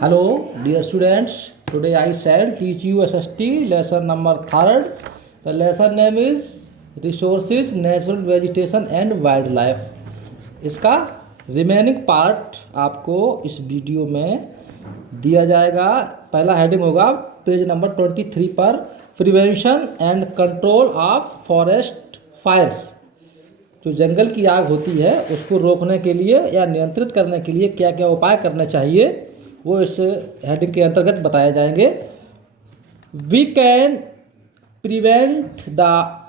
Hello, dear students. Today I shall teach you SST lesson number third. The lesson name is Resources, Natural Vegetation and Wildlife. इसका remaining part आपको इस video में दिया जाएगा। पहला heading होगा page number 23 पर, prevention and control of forest fires. जो जंगल की आग होती है उसको रोकने के लिए या नियंत्रित करने के लिए क्या क्या उपाय करने चाहिए वो इस हेडिंग के अंतर्गत बताए जाएंगे। We can prevent the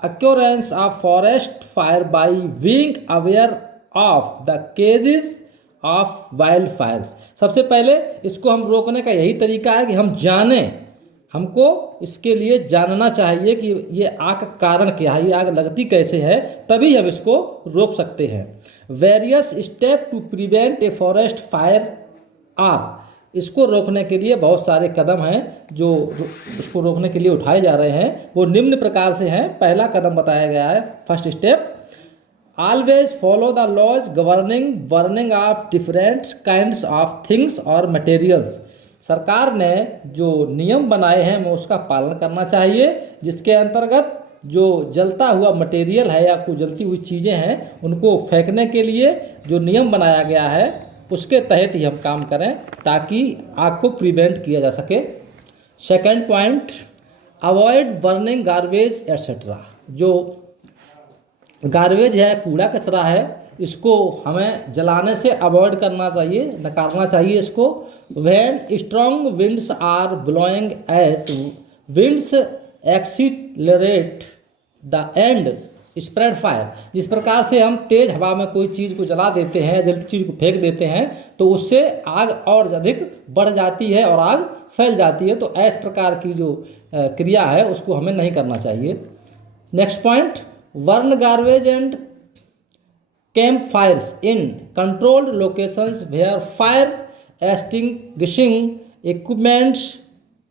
occurrence of forest fire by being aware of the causes of wild fires. सबसे पहले इसको हम रोकने का यही तरीका है कि हम जानें, हमको इसके लिए जानना चाहिए कि ये आग का कारण क्या है, ये आग लगती कैसे है, तभी हम इसको रोक सकते हैं। Various step to prevent a forest fire are. इसको रोकने के लिए बहुत सारे कदम हैं जो इसको रोकने के लिए उठाए जा रहे हैं, वो निम्न प्रकार से हैं। पहला कदम बताया गया है, first step, always follow the laws governing burning of different kinds of things और मटेरियल्स। सरकार ने जो नियम बनाए हैं वो उसका पालन करना चाहिए, जिसके अंतर्गत जो जलता हुआ मटेरियल है या कोई जलती हुई चीज़ें हैं उनको फेंकने के लिए जो नियम बनाया गया है उसके तहत ही हम काम करें ताकि आग को प्रिवेंट किया जा सके। Second point, avoid burning garbage etcetera. जो गार्बेज है, कूड़ा कचरा है, इसको हमें जलाने से अवॉइड करना चाहिए, नकारना चाहिए इसको। When strong winds are blowing as winds accelerate the and spread fire. जिस प्रकार से हम तेज हवा में कोई चीज़ को जला देते हैं, जलती चीज़ को फेंक देते हैं तो उससे आग और अधिक बढ़ जाती है और आग फैल जाती है। तो इस प्रकार की जो क्रिया है उसको हमें नहीं करना चाहिए। Next point, burn garbage and camp fires in controlled locations where fire extinguishing equipments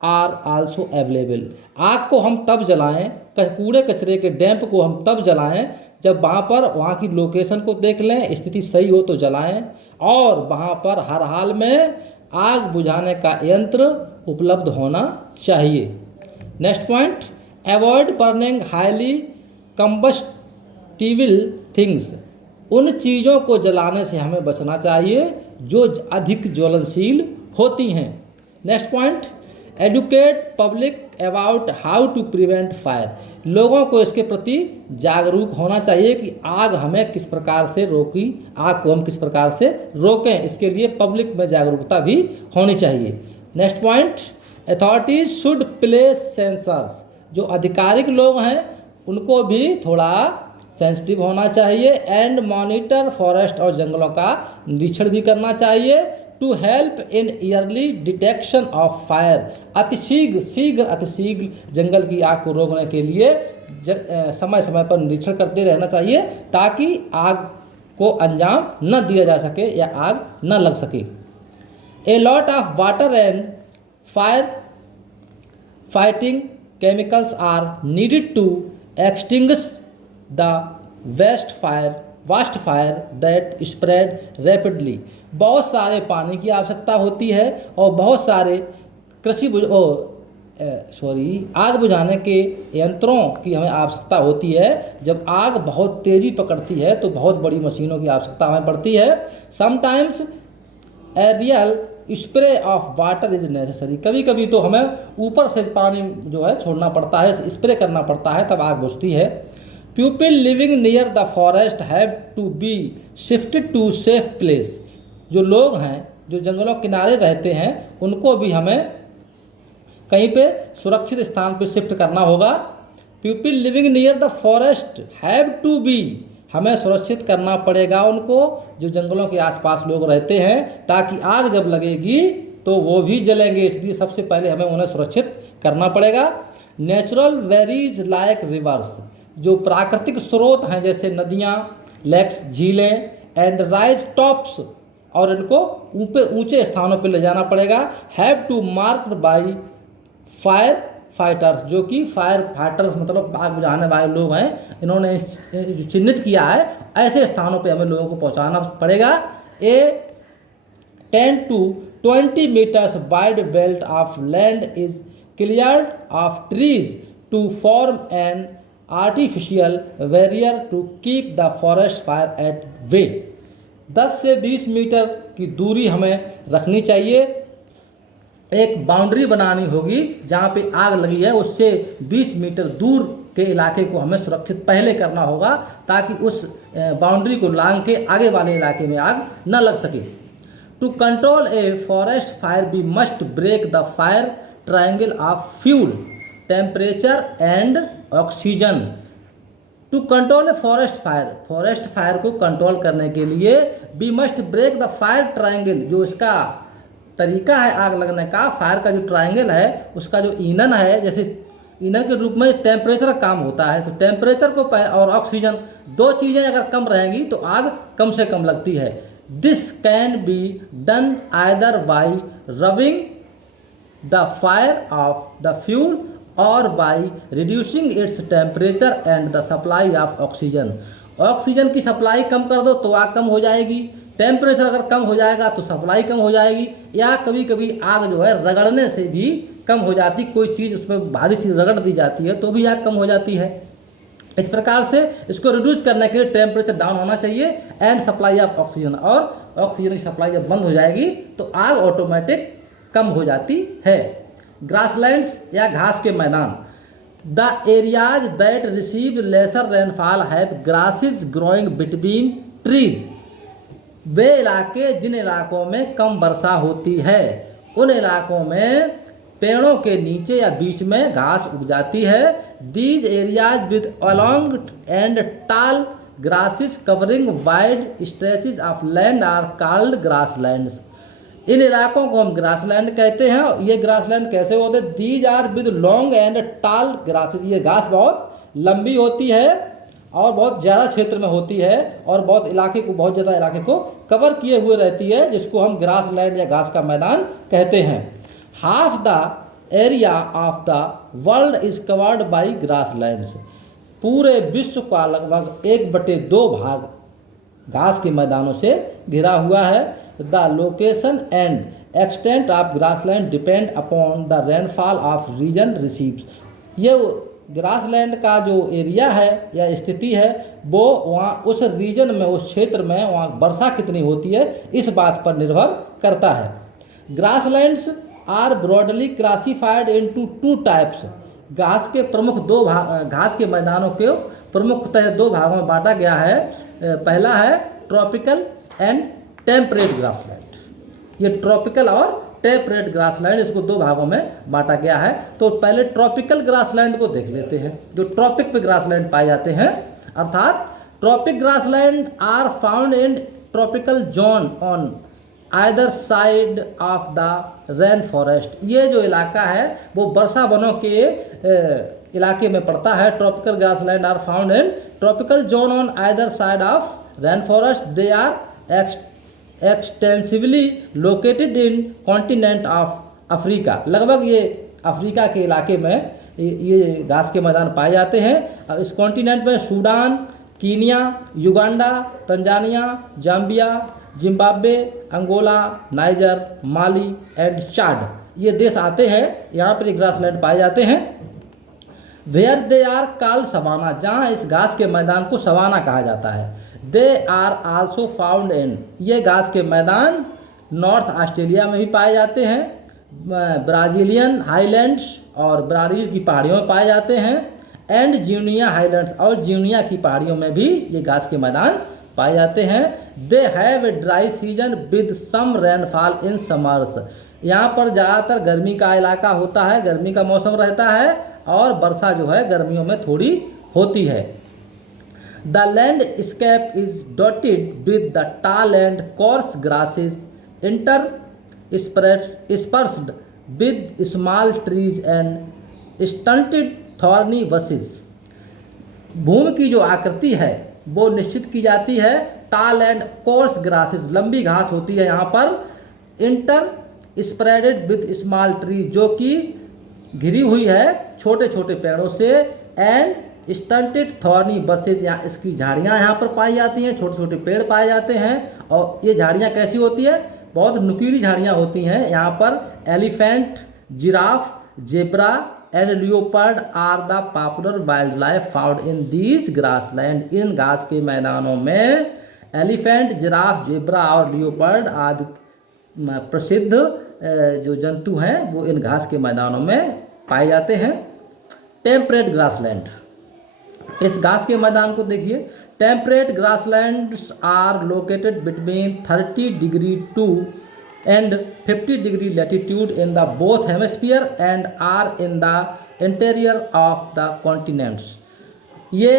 are also available. आग को हम तब जलाएं, कूड़े कचरे के डैम्प को हम तब जलाएं जब वहाँ की लोकेशन को देख लें, स्थिति सही हो तो जलाएं, और वहाँ पर हर हाल में आग बुझाने का यंत्र उपलब्ध होना चाहिए। Next point, avoid burning highly combustible things. उन चीज़ों को जलाने से हमें बचना चाहिए जो अधिक ज्वलनशील होती हैं। Next point, educate public about how to prevent fire. लोगों को इसके प्रति जागरूक होना चाहिए कि आग हमें किस प्रकार से रोकी, आग को हम किस प्रकार से रोकें, इसके लिए पब्लिक में जागरूकता भी होनी चाहिए। Next point, authorities should place sensors. जो आधिकारिक लोग हैं उनको भी थोड़ा सेंसिटिव होना चाहिए एंड मॉनिटर फॉरेस्ट और जंगलों का निरीक्षण भी करना चाहिए to help in early detection of fire. अतिशीघ्र जंगल की आग को रोकने के लिए समय समय पर निरीक्षण करते रहना चाहिए ताकि आग को अंजाम न दिया जा सके या आग न लग सके। A lot of water and fire fighting chemicals are needed to extinguish the vast fire that spread rapidly. बहुत सारे पानी की आवश्यकता होती है और बहुत सारे आग बुझाने के यंत्रों की हमें आवश्यकता होती है। जब आग बहुत तेज़ी पकड़ती है तो बहुत बड़ी मशीनों की आवश्यकता हमें पड़ती है। Sometimes aerial spray of water is necessary. कभी कभी तो हमें ऊपर से पानी जो है छोड़ना पड़ता है, स्प्रे करना पड़ता है, तब आग बुझती है। People living near the forest have to be shifted to safe place. जो लोग हैं जो जंगलों के किनारे रहते हैं उनको भी हमें कहीं पे सुरक्षित स्थान पर शिफ्ट करना होगा। People living near the forest have to be, हमें सुरक्षित करना पड़ेगा उनको जो जंगलों के आसपास लोग रहते हैं, ताकि आग जब लगेगी तो वो भी जलेंगे, इसलिए सबसे पहले हमें उन्हें सुरक्षित करना पड़ेगा। Natural varies like reverse. जो प्राकृतिक स्रोत हैं जैसे नदियाँ, लेक्स, झीलें एंड राइज टॉप्स, और इनको ऊंचे स्थानों पर ले जाना पड़ेगा। Have to marked by fire fighters. जो कि फायर फाइटर्स मतलब आग बुझाने वाले लोग हैं, इन्होंने चिन्हित किया है, ऐसे स्थानों पे हमें लोगों को पहुंचाना पड़ेगा। ए tend to 20 meters wide belt of land is cleared of trees to form an artificial barrier to keep the forest fire at bay. 10 से 20 मीटर की दूरी हमें रखनी चाहिए। एक बाउंड्री बनानी होगी जहाँ पे आग लगी है उससे 20 मीटर दूर के इलाके को हमें सुरक्षित पहले करना होगा ताकि उस बाउंड्री को लांग के आगे वाले इलाके में आग न लग सके। To control a forest fire we must break the fire triangle of fuel, temperature and oxygen. To control a forest fire को कंट्रोल करने के लिए we must break the fire triangle, जो इसका तरीका है आग लगने का, फायर का जो ट्रायंगल है उसका जो ईंधन है, जैसे ईंधन के रूप में टेम्परेचर का काम होता है, तो टेम्परेचर को और ऑक्सीजन, दो चीज़ें अगर कम रहेंगी तो आग कम से कम लगती है। This can be done either by rubbing the fire off the fuel और by reducing its temperature and the supply of oxygen. Oxygen की सप्लाई कम कर दो तो आग कम हो जाएगी, टेम्परेचर अगर कम हो जाएगा तो सप्लाई कम हो जाएगी, या कभी कभी आग जो है रगड़ने से भी कम हो जाती, कोई चीज़ उसमें भारी चीज़ रगड़ दी जाती है तो भी आग कम हो जाती है। इस प्रकार से इसको रिड्यूस करने के लिए टेम्परेचर डाउन होना चाहिए एंड सप्लाई ऑफ ऑक्सीजन, और ऑक्सीजन की सप्लाई जब बंद हो जाएगी तो आग ऑटोमेटिक कम हो जाती है। ग्रासलैंड्स या घास के मैदान, the areas that receive lesser rainfall have grasses growing between trees. वे इलाके जिन इलाकों में कम वर्षा होती है उन इलाकों में पेड़ों के नीचे या बीच में घास उग जाती है। These areas with along and tall grasses covering wide stretches of land are called grasslands. इन इलाकों को हम ग्रासलैंड कहते हैं। ये ग्रासलैंड कैसे होते हैं? These are with long and tall grasses. ये घास बहुत लंबी होती है और बहुत ज़्यादा क्षेत्र में होती है और बहुत ज़्यादा इलाके को कवर किए हुए रहती है, जिसको हम ग्रासलैंड या घास का मैदान कहते हैं। Half the area of the world is covered by grasslands. पूरे विश्व का लगभग 1/2 भाग घास के मैदानों से घिरा हुआ है। The location and extent of grassland depend upon the rainfall of region receives. ये ग्रासलैंड का जो एरिया है या स्थिति है वो वहाँ उस रीजन में, उस क्षेत्र में वहाँ वर्षा कितनी होती है इस बात पर निर्भर करता है। Grasslands are broadly classified into 2 types. घास के मैदानों के प्रमुखतः 2 भागों में बांटा गया है। पहला है ट्रॉपिकल एंड टेम्परेट ग्रासलैंड। ये ट्रॉपिकल और टेम्परेट ग्रासलैंड, इसको 2 भागों में बांटा गया है। तो पहले ट्रॉपिकल ग्रासलैंड को देख लेते हैं, जो ट्रॉपिक पे ग्रासलैंड पाए जाते हैं। अर्थात tropic grassland are found in tropical zone on either side of the rain forest. ये जो इलाका है वो वर्षा वनों के इलाके में पड़ता है। Tropical grassland are found in tropical zone on either side of rain forest. They are extensively located in continent of Africa. लगभग ये अफ्रीका के इलाके में ये घास के मैदान पाए जाते हैं। इस कॉन्टिनेंट में Sudan, Kenya, Uganda, Tanzania, Zambia, Zimbabwe, Angola, Niger, Mali and Chad, ये देश आते हैं। यहाँ पर ग्रासलैंड पाए जाते हैं। Where they are called savanna, जहाँ इस घास के मैदान को सवाना कहा जाता है। They are also found in, ये घास के मैदान नॉर्थ ऑस्ट्रेलिया में भी पाए जाते हैं, ब्राज़ीलियन हाईलैंड्स और ब्राज़ील की पहाड़ियों में पाए जाते हैं, एंड ज्यूनिया हाईलैंड्स, और ज्यूनिया की पहाड़ियों में भी ये घास के मैदान पाए जाते हैं। They have a dry season with some rainfall in summers. यहाँ पर ज़्यादातर गर्मी का इलाका होता है, गर्मी का मौसम रहता है और वर्षा जो है गर्मियों में थोड़ी होती है। The landscape is dotted with the tall and coarse grasses interspersed with small trees and stunted thorny bushes। भूमि की जो आकृति है वो निश्चित की जाती है। टाल एंड कोर्स ग्रासेस, लंबी घास होती है यहाँ पर। Inter spreaded with small tree, जो कि घिरी हुई है छोटे छोटे पेड़ों से। एंड स्टंटेड थॉर्नी बसेज, यहाँ इसकी झाड़ियाँ यहाँ पर पाई जाती हैं, छोटे छोटे पेड़ पाए जाते हैं। और ये झाड़ियाँ कैसी होती है? बहुत नुकीली झाड़ियाँ होती हैं। यहाँ पर elephant, giraffe, zebra and leopard are the popular wild life found in these grassland. इन घास के मैदानों में एलिफेंट, जिराफ, जेब्रा और लियोपर्ड आदि प्रसिद्ध जो जंतु हैं वो इन घास के मैदानों में पाए जाते हैं। टेम्परेट ग्रासलैंड, इस घास के मैदान को देखिए। Temperate grasslands are located between 30 degree to and 50 degree latitude in the both hemisphere and are in the interior of the continents. ये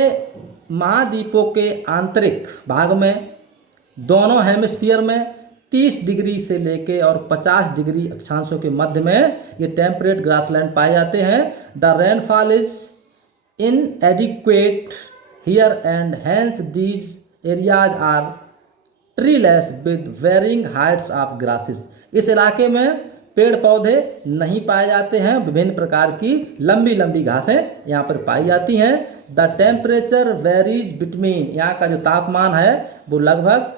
महाद्वीपों के आंतरिक भाग में दोनों हेमिस्फीयर में 30 डिग्री से लेके और 50 डिग्री अक्षांशों के मध्य में ये टेम्परेट ग्रासलैंड पाए जाते हैं। The rainfall is inadequate here and hence these areas are treeless with varying heights of grasses। इस इलाके में पेड़ पौधे नहीं पाए जाते हैं, विभिन्न प्रकार की लंबी लंबी घासें यहाँ पर पाई जाती हैं। द टेम्परेचर वेरीज बिटवीन, यहाँ का जो तापमान है वो लगभग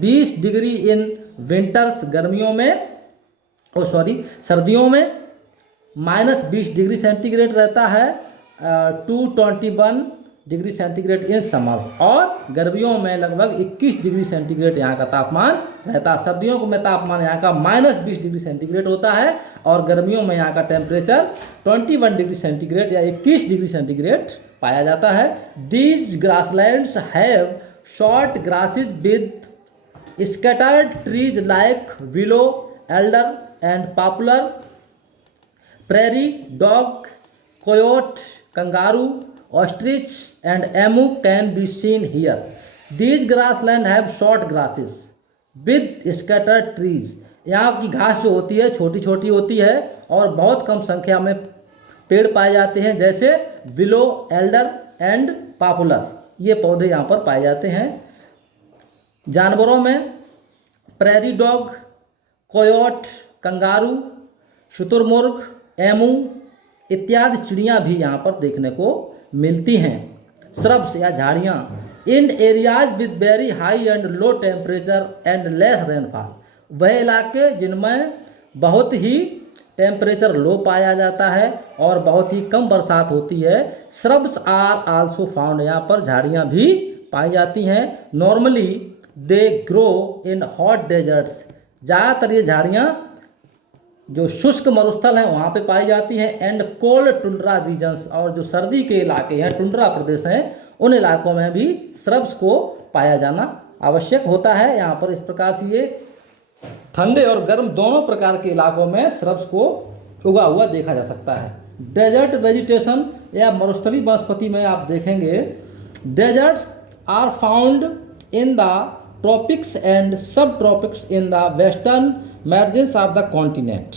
20 डिग्री इन विंटर्स, गर्मियों में सर्दियों में -20 डिग्री सेंटीग्रेड रहता है, 221 डिग्री सेंटीग्रेड इन समर्स, और गर्मियों में लगभग 21 डिग्री सेंटीग्रेड यहाँ का तापमान रहता है। सर्दियों में तापमान यहाँ का -20 डिग्री सेंटीग्रेड होता है और गर्मियों में यहाँ का टेम्परेचर 21 डिग्री सेंटीग्रेड या 21 डिग्री सेंटीग्रेड पाया जाता है। These grasslands have short grasses with scattered trees like willow, Elder and popular. prairie dog, coyote, kangaroo, ostrich and emu can be seen here. These grasslands have short grasses with scattered trees। यहाँ की घास जो होती है छोटी छोटी होती है और बहुत कम संख्या में पेड़ पाए जाते हैं, जैसे विलो, एल्डर एंड पॉपुलर, ये पौधे यहाँ पर पाए जाते हैं। जानवरों में प्रेरी डॉग, कोयोट, कंगारू, शुतुरमुर्ग, एमू इत्यादि चिड़ियाँ भी यहाँ पर देखने को मिलती हैं। श्रब्स या झाड़ियाँ, in areas with very high and low temperature and less rainfall, वह इलाके जिनमें बहुत ही टेम्परेचर लो पाया जाता है और बहुत ही कम बरसात होती है। श्रब्स आर आल्सो फाउंड, यहाँ पर झाड़ियाँ भी पाई जाती हैं। Normally they grow in hot deserts, ज़्यादातर ये झाड़ियाँ जो शुष्क मरुस्थल हैं वहाँ पे पाई जाती हैं। एंड कोल्ड टुंड्रा रीजन्स, और जो सर्दी के इलाके हैं, टुंड्रा प्रदेश हैं, उन इलाकों में भी श्रब्स को पाया जाना आवश्यक होता है। यहाँ पर इस प्रकार से ये ठंडे और गर्म दोनों प्रकार के इलाकों में श्रब्स को उगा हुआ देखा जा सकता है। डेजर्ट वेजिटेशन या मरुस्थलीय वनस्पति में आप देखेंगे, deserts are found in the tropics and sub tropics in the western margins of the continent.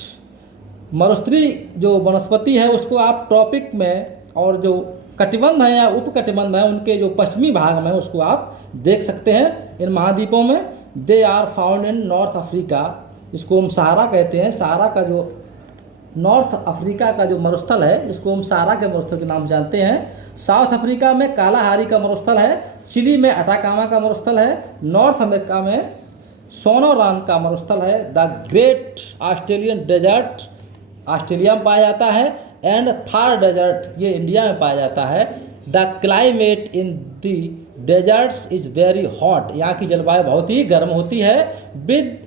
मरुस्थलीय जो वनस्पति है उसको आप ट्रॉपिक में, और जो कटिबंध है या उपकटिबंध है उनके जो पश्चिमी भाग में उसको आप देख सकते हैं इन महाद्वीपों में। They are found in north Africa, इसको हम सहारा कहते हैं। सहारा का जो नॉर्थ अफ्रीका का जो मरुस्थल है इसको हम सहारा के मरुस्थल के नाम जानते हैं। साउथ अफ्रीका में कालाहारी का मरुस्थल है, चिली में अटाकामा का मरुस्थल है, नॉर्थ अमेरिका में सोनोरान का मरुस्थल है। The great Australian desert Australia में पाया जाता है, एंड थार डेजर्ट ये इंडिया में पाया जाता है। The climate in the deserts is very hot, यहाँ की जलवायु बहुत ही गर्म होती है। With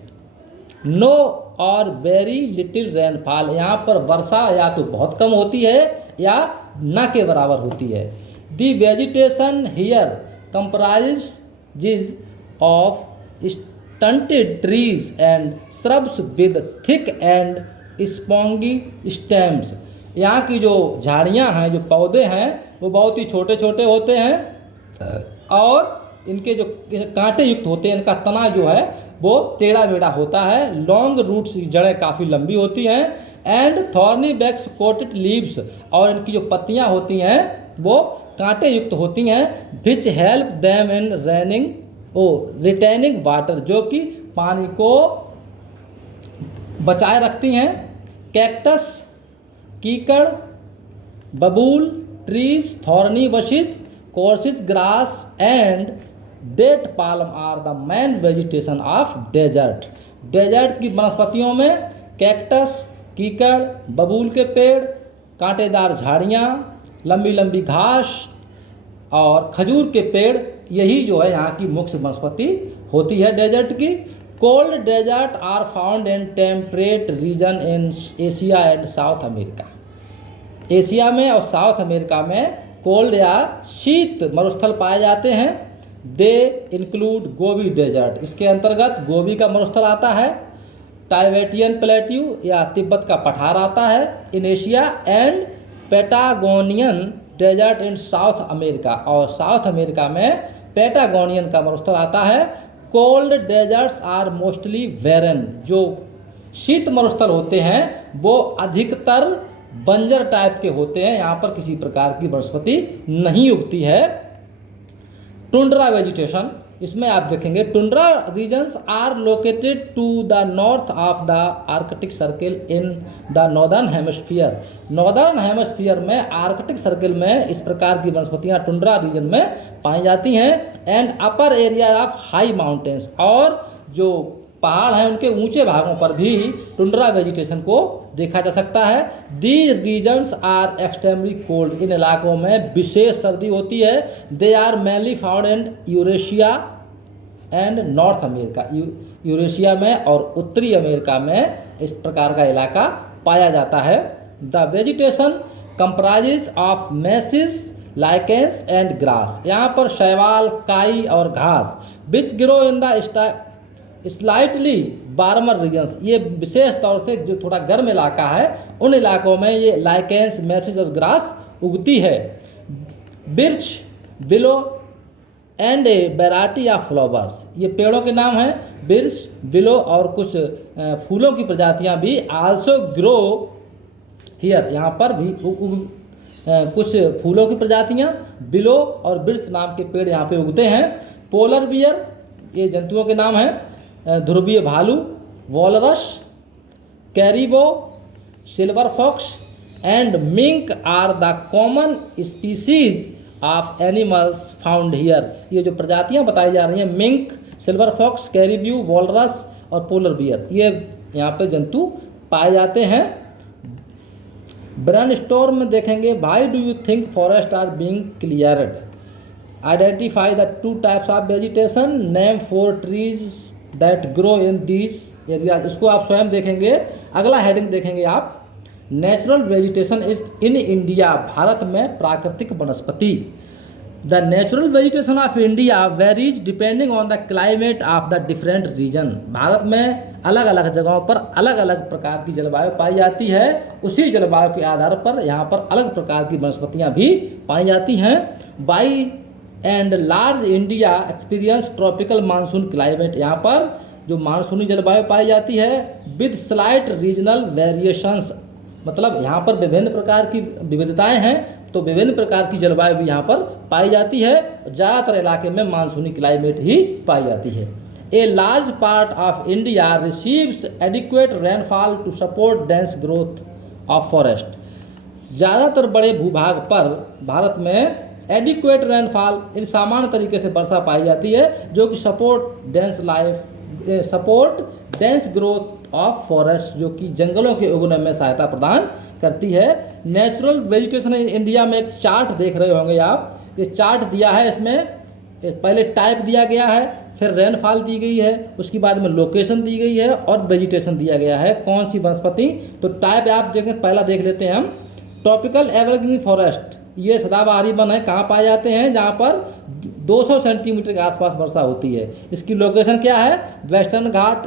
no or very little rainfall, यहाँ पर वर्षा या तो बहुत कम होती है या न के बराबर होती है। The vegetation here comprises of stunted trees and shrubs with thick and spongy stems, यहाँ की जो झाड़ियाँ हैं, जो पौधे हैं, वो बहुत ही छोटे छोटे होते हैं और इनके जो कांटे युक्त होते हैं, इनका तना जो है वो टेढ़ा मेढ़ा होता है। लॉन्ग रूट्स की जड़ें काफ़ी लंबी होती हैं। And thorny wax coated leaves, और इनकी जो पत्तियां होती हैं वो कांटे युक्त होती हैं। Which help them in retaining water, जो कि पानी को बचाए रखती हैं। कैक्टस, कीकड़, बबूल trees, thorny bushes, coarse grass and date palm are the main vegetation of desert. Desert की वनस्पतियों में कैक्टस, कीकड़, बबूल के पेड़, कांटेदार झाड़ियाँ, लंबी लंबी घास और खजूर के पेड़, यही जो है यहाँ की मुख्य वनस्पति होती है डेजर्ट की। Cold desert are found in temperate region in Asia and South America. Asia में और साउथ अमेरिका में कोल्ड या शीत मरुस्थल पाए जाते हैं। दे इंक्लूड गोबी डेजर्ट, इसके अंतर्गत गोबी का मरुस्थल आता है। टाइबेटियन प्लेट्यू या तिब्बत का पठार आता है in Asia and Patagonian desert in South America, और साउथ अमेरिका में पैटागोनियन का मरुस्थल आता है। Cold deserts are mostly barren, जो शीत मरुस्थल होते हैं वो अधिकतर बंजर टाइप के होते हैं, यहाँ पर किसी प्रकार की वनस्पति नहीं उगती है। टुंड्रा वेजिटेशन, इसमें आप देखेंगे tundra regions are located to the north of the Arctic Circle in the northern hemisphere. Northern hemisphere में आर्कटिक सर्किल में इस प्रकार की वनस्पतियाँ टुंड्रा रीजन में पाई जाती हैं। And upper area of high mountains, और जो पहाड़ हैं उनके ऊंचे भागों पर भी टुंड्रा वेजिटेशन को देखा जा सकता है। These regions are extremely cold, इन इलाकों में विशेष सर्दी होती है। They are mainly found in Eurasia and North America, Eurasia में और उत्तरी अमेरिका में इस प्रकार का इलाका पाया जाता है। The vegetation comprises of mosses, lichens and grass, यहाँ पर शैवाल, काई और घास, which grow in the slightly warmer regions, ये विशेष तौर से जो थोड़ा गर्म इलाका है उन इलाकों में ये लाइकेंस, मैसेज और ग्रास उगती है। Birch, willow and A variety of flowers, ये पेड़ों के नाम हैं। बिर्च, विलो और कुछ फूलों की प्रजातियां भी आल्सो ग्रो हियर, यहाँ पर भी कुछ फूलों की प्रजातियां, विलो और बिर्च नाम के पेड़ यहाँ पे उगते हैं। पोलर बियर, ये जंतुओं के नाम हैं। ध्रुवीय भालू, walrus, caribou, silver fox and mink are the common species of animals found here. ये जो प्रजातियां बताई जा रही हैं, mink, silver fox, caribou, walrus और पोलर बियर, ये यहाँ पे जंतु पाए जाते हैं। ब्रेनस्टॉर्म में देखेंगे, why do you think forest are being cleared, identify the two types of vegetation, name 4 trees that grow in these areas. इसको आप स्वयं देखेंगे। अगला हेडिंग देखेंगे आप, natural vegetation is in India, भारत में प्राकृतिक वनस्पति। The natural vegetation of India varies depending on the climate of the different region. भारत में अलग अलग जगहों पर अलग अलग प्रकार की जलवायु पाई जाती है, उसी जलवायु के आधार पर यहाँ पर अलग प्रकार की वनस्पतियाँ भी पाई जाती हैं। By and large India experience tropical monsoon climate, यहाँ पर जो मानसूनी जलवायु पाई जाती है विद स्लाइट रीजनल वेरिएशंस, मतलब यहाँ पर विभिन्न प्रकार की विविधताएं हैं, तो विभिन्न प्रकार की जलवायु भी यहाँ पर पाई जाती है। ज़्यादातर इलाके में मानसूनी क्लाइमेट ही पाई जाती है। A large part of India receives adequate rainfall to support dense growth of forest. ज़्यादातर बड़े भूभाग पर भारत में एडिक्वेट रेनफॉल, इन सामान्य तरीके से वर्षा पाई जाती है जो कि support dense growth of forest, जो कि जंगलों के उगने में सहायता प्रदान करती है। नेचुरल वेजिटेशन इन इंडिया में एक चार्ट देख रहे होंगे आप, ये चार्ट दिया है, इसमें पहले टाइप दिया गया है, फिर रेनफॉल दी गई है, उसके बाद में लोकेशन दी गई है और वेजिटेशन दिया गया है, कौन सी वनस्पति। तो टाइप आप देखें, पहला देख लेते हैं हम। ट्रॉपिकल एवरग्रीन फॉरेस्ट, ये सदाबहारी वन है, कहाँ पाए जाते हैं, जहाँ पर 200 सेंटीमीटर के आसपास वर्षा होती है। इसकी लोकेशन क्या है, western Ghat,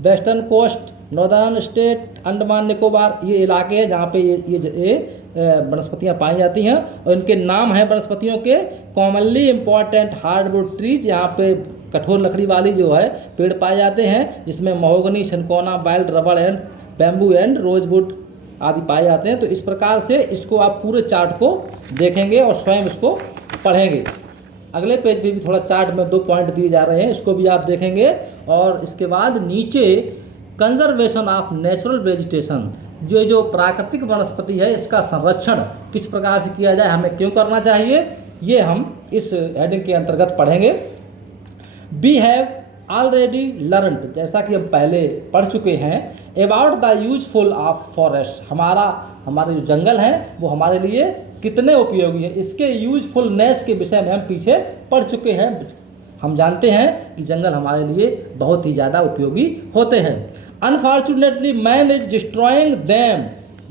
western coast, northern state, Andaman Nicobar, ये इलाके हैं जहाँ पे ये वनस्पतियाँ पाई जाती हैं। और इनके नाम हैं वनस्पतियों के, कॉमनली इम्पॉर्टेंट हार्डवुड ट्रीज, यहाँ पे कठोर लकड़ी वाली जो है पेड़ पाए जाते हैं, जिसमें महोगनी, शनकोना, वाइल्ड रबड़ एंड बैम्बू एंड रोजवुड आदि पाए जाते हैं। तो इस प्रकार से इसको आप पूरे चार्ट को देखेंगे और स्वयं इसको पढ़ेंगे। अगले पेज पे भी थोड़ा चार्ट में 2 पॉइंट दिए जा रहे हैं, इसको भी आप देखेंगे। और इसके बाद नीचे कंजर्वेशन ऑफ नेचुरल वेजिटेशन, जो प्राकृतिक वनस्पति है इसका संरक्षण किस प्रकार से किया जाए, हमें क्यों करना चाहिए, ये हम इस हेडिंग के अंतर्गत पढ़ेंगे। वी हैव ऑलरेडी लर्नड, जैसा कि हम पहले पढ़ चुके हैं, about the useful of forest, हमारे जो जंगल हैं वो हमारे लिए कितने उपयोगी हैं, इसके यूजफुलनेस के विषय में हम पीछे पढ़ चुके हैं। हम जानते हैं कि जंगल हमारे लिए बहुत ही ज़्यादा उपयोगी होते हैं। Unfortunately man is destroying them,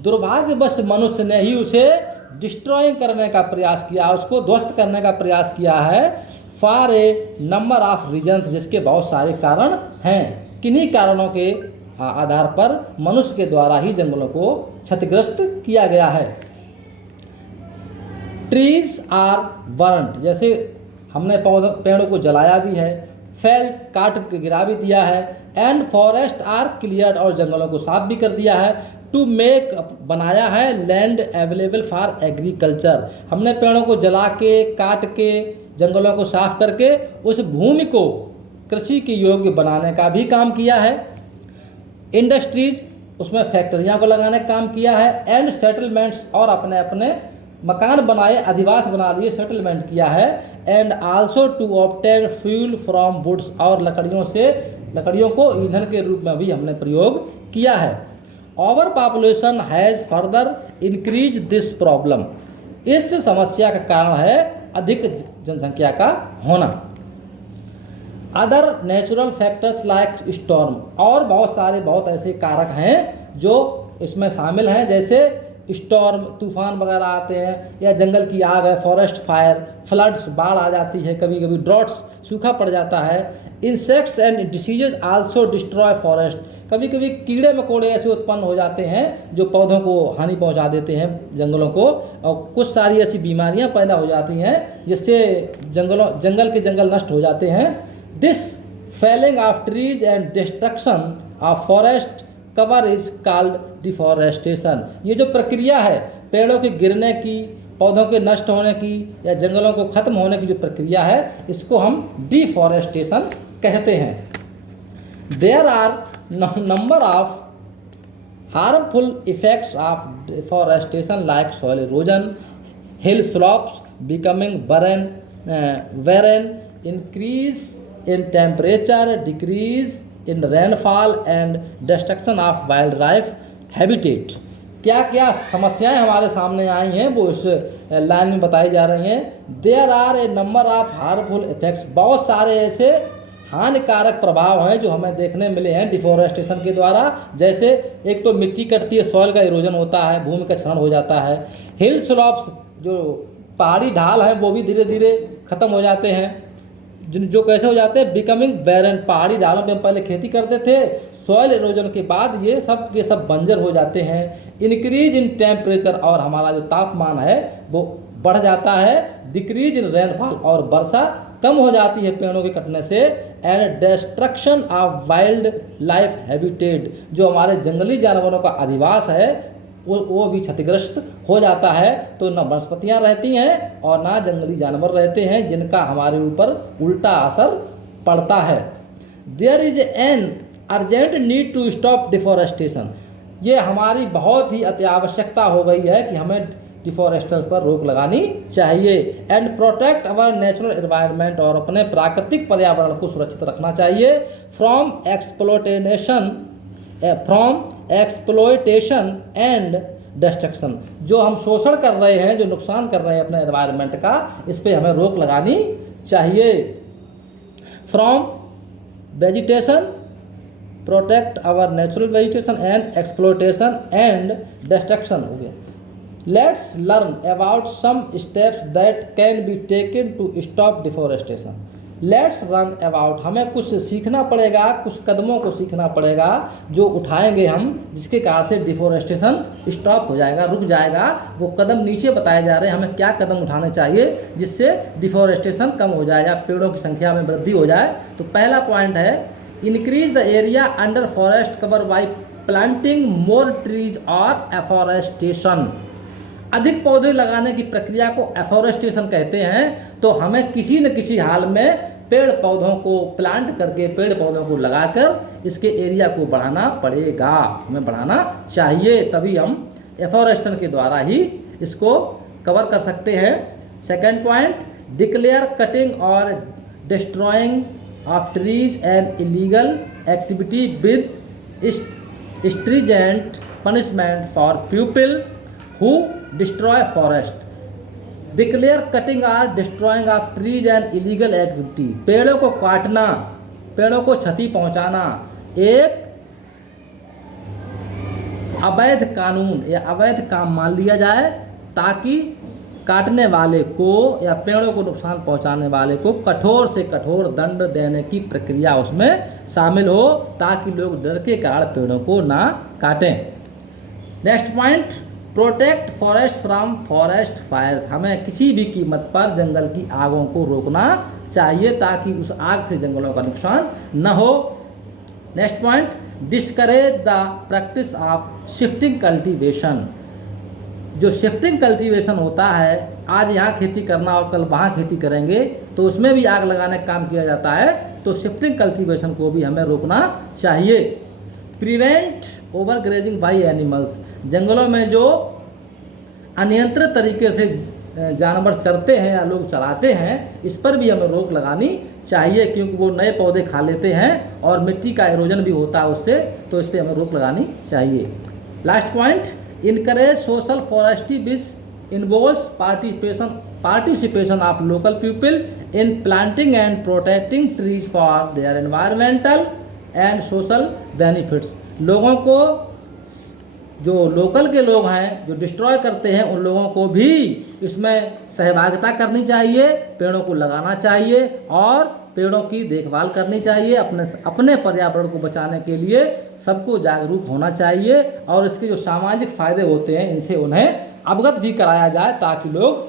दुर्भाग्यवश मनुष्य ने ही उसे डिस्ट्रॉइंग करने का प्रयास किया, उसको ध्वस्त करने का प्रयास किया है। For a number of reasons, जिसके बहुत सारे कारण हैं। किन्हीं कारणों के आधार पर मनुष्य के द्वारा ही जंगलों को क्षतिग्रस्त किया गया है। ट्रीज आर बर्न्ड, जैसे हमने पेड़ों को जलाया भी है, फेल काट के गिरा भी दिया है, एंड फॉरेस्ट आर क्लियर्ड, और जंगलों को साफ भी कर दिया है। टू मेक, बनाया है, लैंड अवेलेबल फॉर एग्रीकल्चर, हमने पेड़ों को जला के काट के जंगलों को साफ करके उस भूमि को कृषि के योग्य बनाने का भी काम किया है। इंडस्ट्रीज, उसमें फैक्ट्रियाँ को लगाने का काम किया है। एंड सेटलमेंट्स, और अपने अपने मकान बनाए, अधिवास बना लिए, सेटलमेंट किया है। And also to obtain fuel from woods, और लकड़ियों को ईंधन के रूप में भी हमने प्रयोग किया है। Over population has further increase this problem, इस समस्या का कारण है अधिक जनसंख्या का होना। Other natural factors like storm, और बहुत ऐसे कारक हैं जो इसमें शामिल हैं, जैसे स्टॉर्म, तूफान वगैरह आते हैं, या जंगल की आग है, फॉरेस्ट फायर, फ्लड्स, बाढ़ आ जाती है, कभी कभी ड्रॉट्स, सूखा पड़ जाता है। Insects and diseases also destroy forest, कभी कभी कीड़े मकोड़े ऐसे उत्पन्न हो जाते हैं जो पौधों को हानि पहुंचा देते हैं, जंगलों को, और कुछ सारी ऐसी बीमारियां पैदा हो जाती हैं जिससे जंगल नष्ट हो जाते हैं। This felling of trees and destruction of forest cover is called deforestation, ये जो प्रक्रिया है पेड़ों के गिरने की, पौधों के नष्ट होने की, या जंगलों को खत्म होने की जो प्रक्रिया है, इसको हम डिफॉरेस्टेशन कहते हैं। There are number of harmful effects of deforestation like soil erosion, hill slopes becoming barren, increase in temperature, decrease in rainfall and destruction of wild life habitat. क्या क्या समस्याएं हमारे सामने आई हैं वो इस लाइन में बताई जा रही हैं। There are a number of harmful effects, बहुत सारे ऐसे हानिकारक प्रभाव हैं जो हमें देखने मिले हैं डिफॉरेस्टेशन के द्वारा। जैसे एक तो मिट्टी कटती है, सॉइल का इरोजन होता है, भूमि का क्षरण हो जाता है। हिल स्लोप्स, जो पहाड़ी ढाल हैं वो भी धीरे धीरे खत्म हो जाते हैं, जो कैसे हो जाते हैं, बिकमिंग बैरन, पहाड़ी ढालों पे हम पहले खेती करते थे, सॉइल इरोजन के बाद ये सब के सब बंजर हो जाते हैं। इंक्रीज इन टेम्परेचर, और हमारा जो तापमान है वो बढ़ जाता है। डिक्रीज इन रेनफॉल, और वर्षा कम हो जाती है पेड़ों के कटने से। And destruction of wild life habitat, जो हमारे जंगली जानवरों का अधिवास है वो भी क्षतिग्रस्त हो जाता है। तो न वनस्पतियाँ रहती हैं और ना जंगली जानवर रहते हैं जिनका हमारे ऊपर उल्टा असर पड़ता है। There is an urgent need to stop deforestation, ये हमारी बहुत ही अत्यावश्यकता हो गई है कि हमें डिफॉरेस्टेशन पर रोक लगानी चाहिए। And protect our natural environment, और अपने प्राकृतिक पर्यावरण को सुरक्षित रखना चाहिए। फ्रॉम एक्सप्लोइटेशन एंड डिस्ट्रक्शन, जो हम शोषण कर रहे हैं, जो नुकसान कर रहे हैं अपने एनवायरनमेंट का, इस पे हमें रोक लगानी चाहिए। From vegetation, protect our natural vegetation and exploitation and destruction हो गया। Let's learn about some steps that can be taken to stop deforestation. Let's run about, हमें कुछ सीखना पड़ेगा, कुछ कदमों को सीखना पड़ेगा जो उठाएंगे हम, जिसके कारण से डिफॉरेस्टेशन स्टॉप हो जाएगा, रुक जाएगा। वो कदम नीचे बताए जा रहे हैं, हमें क्या कदम उठाने चाहिए जिससे डिफॉरेस्टेशन कम हो जाए या पेड़ों की संख्या में वृद्धि हो जाए। तो पहला पॉइंट है, increase the area under forest cover by planting more trees और एफॉरेस्टेशन। अधिक पौधे लगाने की प्रक्रिया को एफॉरेस्टेशन कहते हैं। तो हमें किसी न किसी हाल में पेड़ पौधों को प्लांट करके, पेड़ पौधों को लगाकर इसके एरिया को बढ़ाना पड़ेगा, हमें बढ़ाना चाहिए, तभी हम एफॉरेस्टेशन के द्वारा ही इसको कवर कर सकते हैं। सेकेंड पॉइंट, डिक्लेयर कटिंग और destroying of trees and illegal activity with stringent punishment for people who destroy forest. Declare cutting or destroying of trees and illegal activity. पेड़ों को काटना, पेड़ों को क्षति पहुंचाना एक अवैध कानून या अवैध काम मान लिया जाए, ताकि काटने वाले को या पेड़ों को नुकसान पहुंचाने वाले को कठोर से कठोर दंड देने की प्रक्रिया उसमें शामिल हो, ताकि लोग डर के कारण पेड़ों को ना काटें। Next point, protect forest from forest fires. हमें किसी भी कीमत पर जंगल की आगों को रोकना चाहिए, ताकि उस आग से जंगलों का नुकसान न हो। Next point, discourage the practice of shifting cultivation. जो शिफ्टिंग कल्टीवेशन होता है, आज यहाँ खेती करना और कल वहाँ खेती करेंगे, तो उसमें भी आग लगाने का काम किया जाता है, तो शिफ्टिंग कल्टीवेशन को भी हमें रोकना चाहिए। Prevent over grazing by animals. जंगलों में जो अनियंत्रित तरीके से जानवर चरते हैं या लोग चलाते हैं, इस पर भी हमें रोक लगानी चाहिए, क्योंकि वो नए पौधे खा लेते हैं और मिट्टी का इरोजन भी होता है उससे, तो इस पर हमें रोक लगानी चाहिए। Last point, encourage social forestry which involves participation of local people in planting and protecting trees for their environmental and social benefits. लोगों को, जो लोकल के लोग हैं जो डिस्ट्रॉय करते हैं, उन लोगों को भी इसमें सहभागिता करनी चाहिए, पेड़ों को लगाना चाहिए और पेड़ों की देखभाल करनी चाहिए। अपने पर्यावरण को बचाने के लिए सबको जागरूक होना चाहिए और इसके जो सामाजिक फायदे होते हैं इनसे उन्हें अवगत भी कराया जाए, ताकि लोग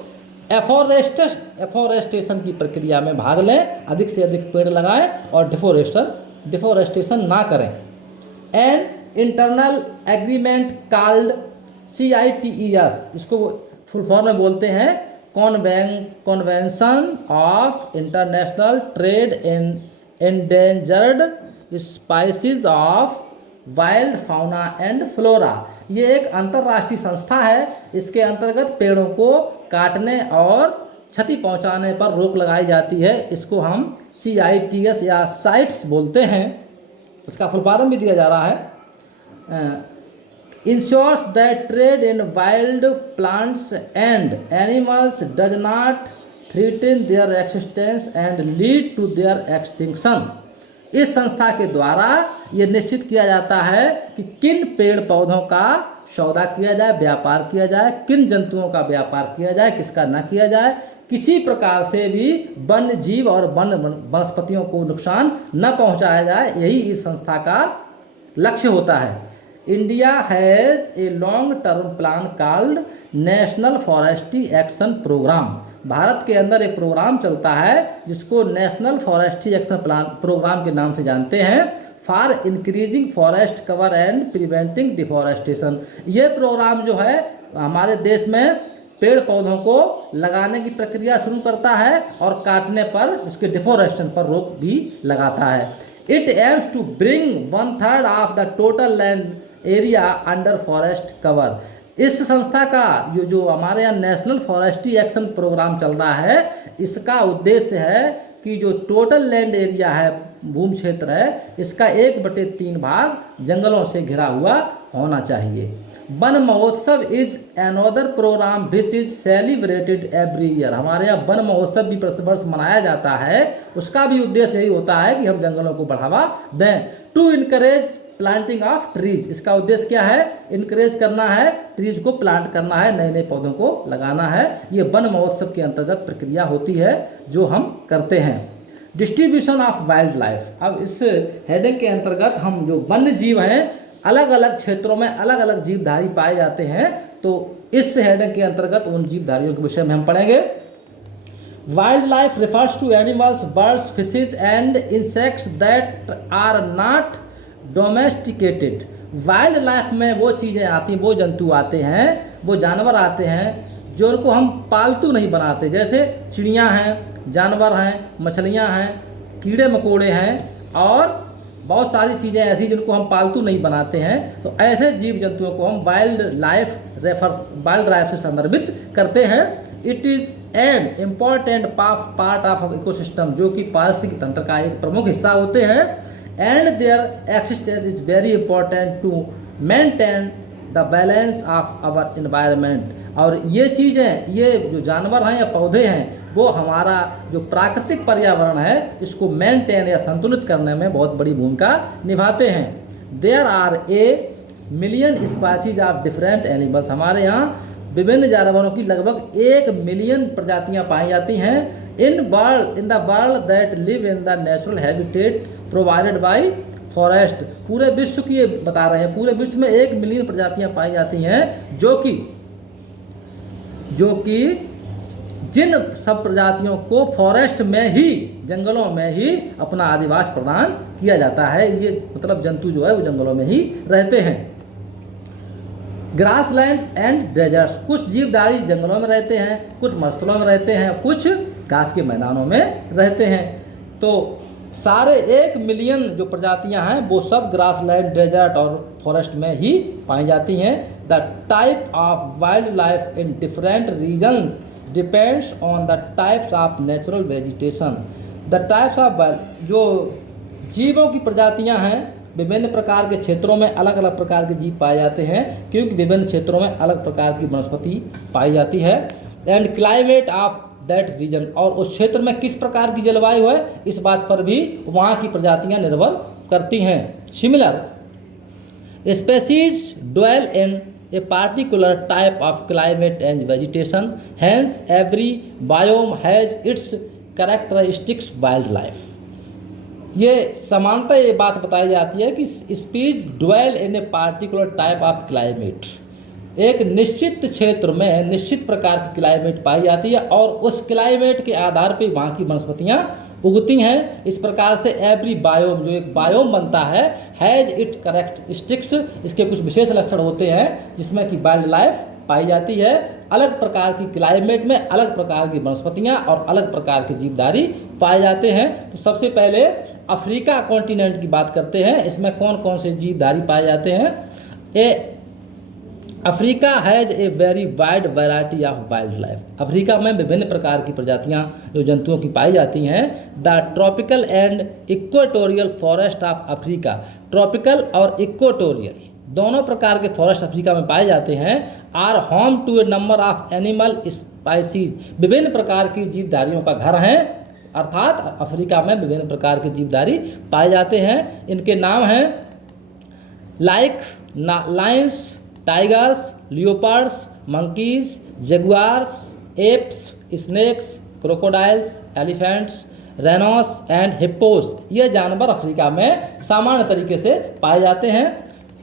एफोरेस्टेशन की प्रक्रिया में भाग लें, अधिक से अधिक पेड़ लगाएं और डिफोरेस्टेशन ना करें। An internal agreement called CITES, इसको फुल फॉर्म में बोलते हैं convention of international trade in endangered species of wild fauna and flora. ये एक अंतर्राष्ट्रीय संस्था है, इसके अंतर्गत पेड़ों को काटने और क्षति पहुंचाने पर रोक लगाई जाती है। इसको हम CITES या साइट्स बोलते हैं, इसका फुल फॉर्म भी दिया जा रहा है। ensures that trade in wild plants and animals does not threaten their existence and lead to their extinction. इस संस्था के द्वारा ये निश्चित किया जाता है कि किन पेड़ पौधों का सौदा किया जाए, व्यापार किया जाए, किन जंतुओं का व्यापार किया जाए, किसका न किया जाए। किसी प्रकार से भी वन्य जीव और वनस्पतियों को नुकसान न पहुंचाया जाए, यही इस संस्था का लक्ष्य होता है। India has a long term plan called National Forestry Action Programme. भारत के अंदर एक प्रोग्राम चलता है जिसको National Forestry Action Plan Programme के नाम से जानते हैं, for increasing forest cover and preventing deforestation. ये प्रोग्राम जो है हमारे देश में पेड़ पौधों को लगाने की प्रक्रिया शुरू करता है और काटने पर, उसके डिफॉरेस्टेशन पर रोक भी लगाता है। It aims to bring 1/3 of the total land area under forest cover. इस संस्था का जो हमारे यहाँ नेशनल फॉरेस्ट्री एक्शन प्रोग्राम चल रहा है, इसका उद्देश्य है कि जो टोटल लैंड एरिया है, भूमि क्षेत्र है, इसका 1/3 भाग जंगलों से घिरा हुआ होना चाहिए। Van Mahotsav is another programme which is celebrated every year. हमारे यहाँ वन महोत्सव भी प्रतिवर्ष मनाया जाता है, उसका भी उद्देश्य यही होता है कि हम जंगलों को बढ़ावा दें। To encourage planting of trees, इसका उद्देश्य क्या है? इनकरेज करना है, ट्रीज को प्लांट करना है, नए नए पौधों को लगाना है। ये वन महोत्सव के अंतर्गत प्रक्रिया होती है जो हम करते हैं। डिस्ट्रीब्यूशन ऑफ वाइल्ड लाइफ, अब इस हेडिंग के अंतर्गत हम जो वन्य जीव हैं, अलग अलग क्षेत्रों में अलग अलग जीवधारी पाए जाते हैं, तो इस हेडिंग के अंतर्गत उन जीवधारियों के विषय में हम पढ़ेंगे। Wild life refers to animals, birds, fishes and insects that are not domesticated. Wild life में वो चीज़ें आती हैं, वो जंतु आते हैं, वो जानवर आते हैं जो उनको हम पालतू नहीं बनाते, जैसे चिड़ियाँ हैं, जानवर हैं, मछलियाँ हैं, कीड़े मकोड़े हैं और बहुत सारी चीज़ें ऐसी जिनको हम पालतू नहीं बनाते हैं। तो ऐसे जीव जंतुओं को हम वाइल्ड लाइफ से संदर्भित करते हैं। It is an important part of ecosystem, जो कि पारिस्थितिकी तंत्र का एक प्रमुख हिस्सा होते हैं। And their existence is very important to maintain the balance of our environment. और ये चीज़ें, ये जो जानवर हैं या पौधे हैं, वो हमारा जो प्राकृतिक पर्यावरण है इसको मेंटेन या संतुलित करने में बहुत बड़ी भूमिका निभाते हैं। There are a million species of different animals, हमारे यहाँ विभिन्न जानवरों की लगभग 1 मिलियन प्रजातियाँ पाई जाती हैं। In the world that live in the natural habitat provided by forest. पूरे विश्व की ये बता रहे हैं, पूरे विश्व में 1 मिलियन प्रजातियाँ पाई जाती हैं जो कि जिन सब प्रजातियों को फॉरेस्ट में ही, जंगलों में ही अपना आदिवास प्रदान किया जाता है। ये मतलब जंतु जो है वो जंगलों में ही रहते हैं। ग्रासलैंड्स एंड डेजर्ट्स, कुछ जीवधारी जंगलों में रहते हैं, कुछ मरुस्थलों में रहते हैं, कुछ घास के मैदानों में रहते हैं। तो सारे 1 मिलियन जो प्रजातियां हैं वो सब ग्रासलैंड, डेजर्ट और फॉरेस्ट में ही पाई जाती हैं। The type of wild life in different regions depends on the types of natural vegetation. The types of wild, जो जीवों की प्रजातियां हैं, विभिन्न प्रकार के क्षेत्रों में अलग अलग प्रकार के जीव पाए जाते हैं, क्योंकि विभिन्न क्षेत्रों में अलग प्रकार की वनस्पति पाई जाती है। And climate of that region, और उस क्षेत्र में किस प्रकार की जलवायु है इस बात पर भी वहाँ की प्रजातियाँ निर्भर करती हैं। Similar species dwell in a particular type of climate and vegetation, hence every biome has its characteristics wildlife। ये समानता ये बात बताई जाती है कि species dwell in a particular type of climate, एक निश्चित क्षेत्र में निश्चित प्रकार की क्लाइमेट पाई जाती है और उस क्लाइमेट के आधार पर वहाँ की वनस्पतियाँ उगती हैं। इस प्रकार से एवरी बायोम, जो एक बायोम बनता है, हैज़ इट्स कैरेक्टरिस्टिक्स, इसके कुछ विशेष लक्षण होते हैं जिसमें कि वाइल्ड लाइफ पाई जाती है। अलग प्रकार की क्लाइमेट में अलग प्रकार की वनस्पतियाँ और अलग प्रकार के जीवधारी पाए जाते हैं। तो सबसे पहले अफ्रीका कॉन्टिनेंट की बात करते हैं, इसमें कौन कौन से जीवधारी पाए जाते हैं। Africa has a very wide variety of wild life, Africa में विभिन्न प्रकार की प्रजातियां जो जंतुओं की पाई जाती हैं। The tropical and equatorial forest of Africa, tropical और इक्वेटोरियल दोनों प्रकार के फॉरेस्ट अफ्रीका में पाए जाते हैं। Are home to a number of animal species, विभिन्न प्रकार की जीवधारियों का घर है, अर्थात अफ्रीका में विभिन्न प्रकार के जीवधारी पाए जाते हैं। इनके नाम हैं lions, tigers, leopards, monkeys, jaguars, apes, snakes, crocodiles, elephants, rhinos and hippos. ये जानवर अफ्रीका में सामान्य तरीके से पाए जाते हैं।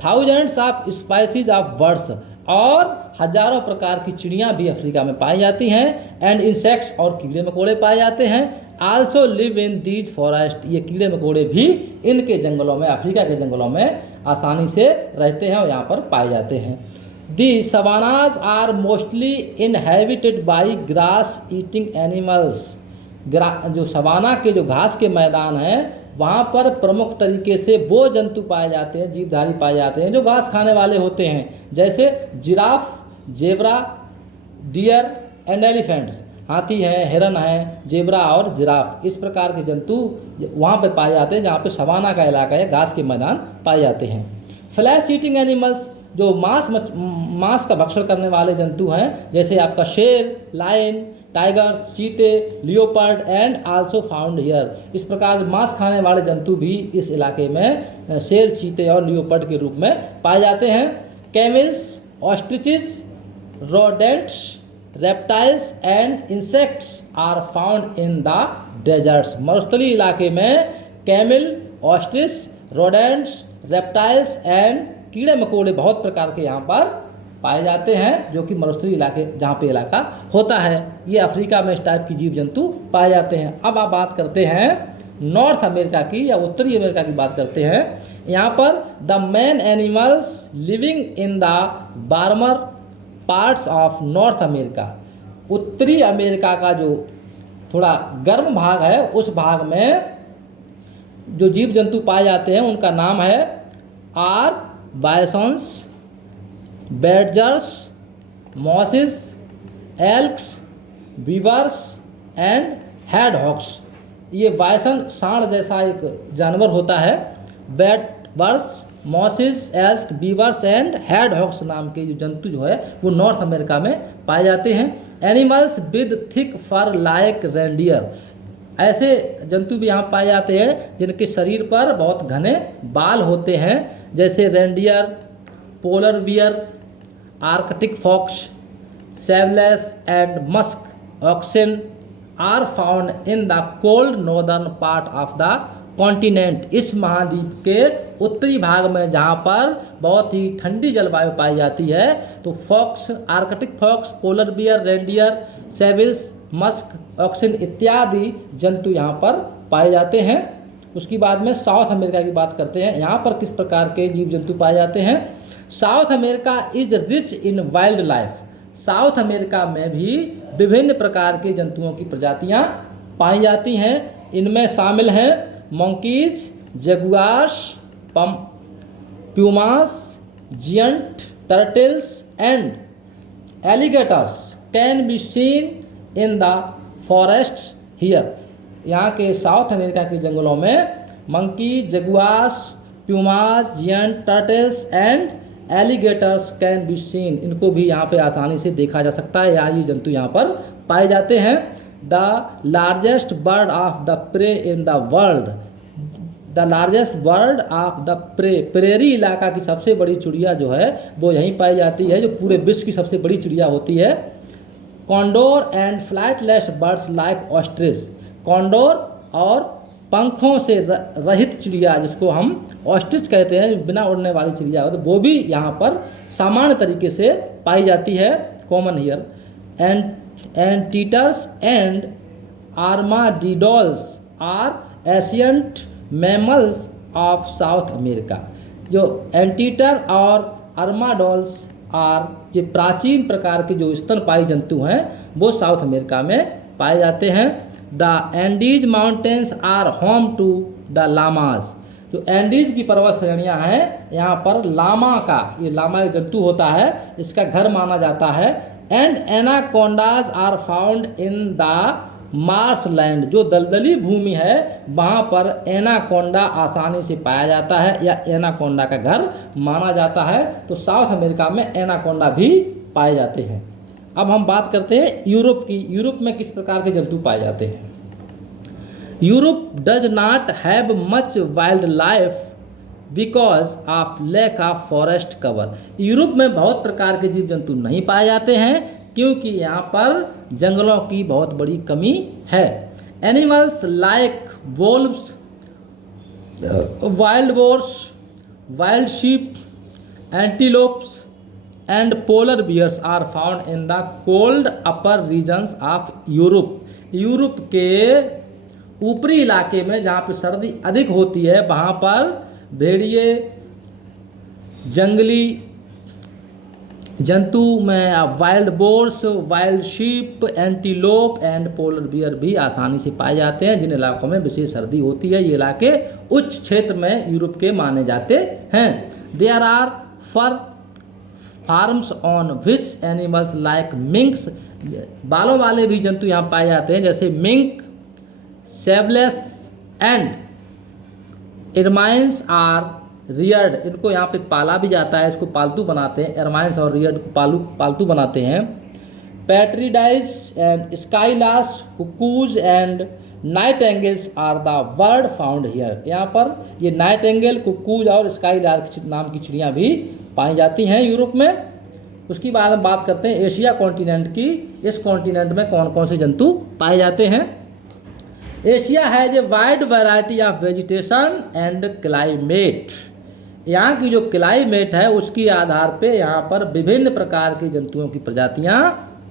Thousands of species of birds, और हजारों प्रकार की चिड़ियाँ भी अफ्रीका में पाई जाती हैं। एंड इंसेक्ट्स, और कीड़े मकोड़े पाए जाते हैं। Also live in these forest, ये कीड़े मकोड़े भी इनके जंगलों में, अफ्रीका के जंगलों में आसानी से रहते हैं और यहाँ पर पाए जाते हैं। The savannahs are mostly inhabited by grass eating animals, जो सवाना के जो घास के मैदान हैं वहाँ पर प्रमुख तरीके से वो जंतु पाए जाते हैं, जीवधारी पाए जाते हैं जो घास खाने वाले होते हैं, जैसे giraffe, zebra, deer and elephants. हाथी है, हिरन है, जेब्रा और जिराफ, इस प्रकार के जंतु वहाँ पे पाए जाते हैं जहाँ पे सवाना का इलाका है, घास के मैदान पाए जाते हैं। फ्लैश ईटिंग एनिमल्स, जो मांस का भक्षण करने वाले जंतु हैं, जैसे आपका शेर, लायन, टाइगर्स, चीते, leopard and also found here. इस प्रकार मांस खाने वाले जंतु भी इस इलाके में शेर, चीते और लियोपर्ड के रूप में पाए जाते हैं। Camels, ostriches, rodents, reptiles and insects are found in the deserts. मरुस्थलीय इलाके में camel, ostrich, rodents, reptiles and कीड़े मकोड़े बहुत प्रकार के यहाँ पर पाए जाते हैं, जो कि मरुस्थलीय इलाके जहाँ पे इलाका होता है, ये अफ्रीका में इस टाइप की जीव जंतु पाए जाते हैं। अब आप बात करते हैं नॉर्थ अमेरिका की या उत्तरी अमेरिका की बात करते हैं। यहाँ पर the main animals living in the warmer parts of north America, उत्तरी अमेरिका का जो थोड़ा गर्म भाग है उस भाग में जो जीव जंतु पाए जाते हैं उनका नाम है are bisons, बैडजर्स, mosses, एल्क्स, beavers and हेडहॉक्स। ये बायसन सांड जैसा एक जानवर होता है। बैटवर्स, मॉसिस, एल्क, बीवर्स एंड हेडहॉक्स नाम के जो जंतु जो है वो नॉर्थ अमेरिका में पाए जाते हैं। Animals with thick for like reindeer, ऐसे जंतु भी यहाँ पाए जाते हैं जिनके शरीर पर बहुत घने बाल होते हैं, जैसे reindeer, polar bear, Arctic fox, sables and musk oxen are found in the cold northern part of the continent. इस महाद्वीप के उत्तरी भाग में जहाँ पर बहुत ही ठंडी जलवायु पाई जाती है, तो fox, Arctic fox, polar bear, reindeer, seals, musk oxen इत्यादि जंतु यहाँ पर पाए जाते हैं। उसके बाद में साउथ अमेरिका की बात करते हैं। यहाँ पर किस प्रकार के जीव जंतु पाए जाते हैं। South America is rich in wild life. South America में भी विभिन्न प्रकार के जंतुओं की प्रजातियाँ पाई जाती हैं। इनमें शामिल हैं monkeys, jaguars, pumas, giant turtles and alligators can be seen in the forests here. यहाँ के साउथ अमेरिका के जंगलों में monkey, jaguars, pumas, giant turtles and alligators can be seen, इनको भी यहाँ पे आसानी से देखा जा सकता है, या ये जंतु यहाँ पर पाए जाते हैं। The largest bird of the prey in the world, the largest bird of the prey, prairie इलाका की सबसे बड़ी चिड़िया जो है वो यहीं पाई जाती है, जो पूरे विश्व की सबसे बड़ी चिड़िया होती है। Condor and flightless birds like ostrich, condor और पंखों से रहित चिड़िया जिसको हम ऑस्ट्रिच कहते हैं, बिना उड़ने वाली चिड़िया हो, तो वो भी यहाँ पर सामान्य तरीके से पाई जाती है, common here. Anteaters and armadillos are ancient mammals of South America. जो एंटीटर और आर्माडोल्स आर ये प्राचीन प्रकार के जो स्तनपायी जंतु हैं वो साउथ अमेरिका में पाए जाते हैं। The Andes mountains are home to the llamas, जो एंडीज की पर्वत श्रेणियाँ हैं यहाँ पर लामा का, ये लामा एक जंतु होता है, इसका घर माना जाता है। And anacondas are found in the marshland, जो दलदली भूमि है वहाँ पर एनाकोंडा आसानी से पाया जाता है या एनाकोंडा का घर माना जाता है। तो साउथ अमेरिका में एनाकोंडा भी पाए जाते हैं। अब हम बात करते हैं यूरोप की। यूरोप में किस प्रकार के जंतु पाए जाते हैं। Europe does not have much wild life because of lack of forest cover. Europe में बहुत प्रकार के जीव जंतु नहीं पाए जाते हैं क्योंकि यहाँ पर जंगलों की बहुत बड़ी कमी है। Animals like wolves, wild boars, wild sheep, antelopes and polar bears are found in the cold upper regions of Europe. Europe के ऊपरी इलाके में जहाँ पे सर्दी अधिक होती है वहाँ पर भेड़िए, जंगली जंतु में wild boars, wild sheep, antelope and polar bear भी आसानी से पाए जाते हैं। जिन इलाकों में विशेष सर्दी होती है ये इलाके उच्च क्षेत्र में यूरोप के माने जाते हैं। There are fur farms on which animals like minks, बालों वाले भी जंतु यहाँ पाए जाते हैं जैसे mink, sables and ermines are reared, इनको यहाँ पे पाला भी जाता है, इसको पालतू बनाते हैं। एरमाइंस और रियर्ड को पालतू बनाते हैं। Partridges and skylarks, cuckoos and nightingales are the bird found here. यहाँ पर ये नाइट एंगल, कुकूज और स्काईलार्क नाम की चिड़ियाँ भी पाई जाती हैं यूरोप में। उसकी बाद हम बात करते हैं एशिया कॉन्टिनेंट की। इस कॉन्टिनेंट में कौन कौन से जंतु पाए जाते हैं। Asia has a wide variety of vegetation and climate. यहाँ की जो क्लाइमेट है उसके आधार पे यहाँ पर विभिन्न प्रकार के जंतुओं की प्रजातियाँ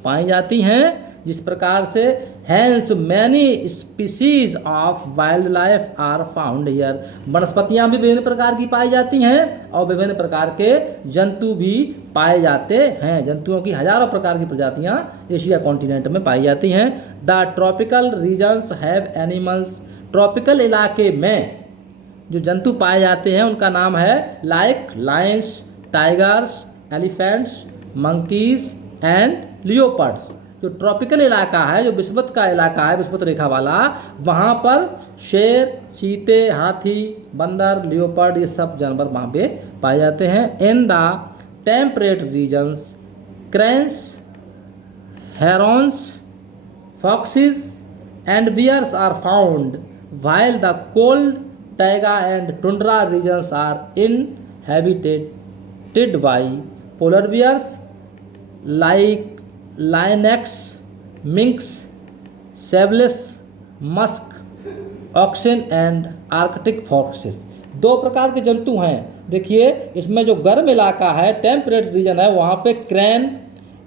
पाई जाती हैं। जिस प्रकार से hence many species of wild life are found here, वनस्पतियाँ भी विभिन्न प्रकार की पाई जाती हैं और विभिन्न प्रकार के जंतु भी पाए जाते हैं। जंतुओं की हजारों प्रकार की प्रजातियाँ एशिया कॉन्टिनेंट में पाई जाती हैं। The tropical regions have animals, tropical इलाके में जो जंतु पाए जाते हैं उनका नाम है like Lions, tigers, elephants, monkeys and leopards. जो ट्रॉपिकल इलाका है, जो विषुवत का इलाका है, विषुवत रेखा वाला, वहाँ पर शेर, चीते, हाथी, बंदर, लियोपर्ड, ये सब जानवर वहाँ पे पाए जाते हैं। In the temperate regions cranes, herons, foxes and bears are found, while the cold taiga and tundra regions are inhabited by polar bears like lynx, minks, sabeles, musk oxen and arctic foxes। दो प्रकार के जंतु हैं। देखिए, इसमें जो गर्म इलाका है, टेम्परेट रीजन है, वहाँ पे crane,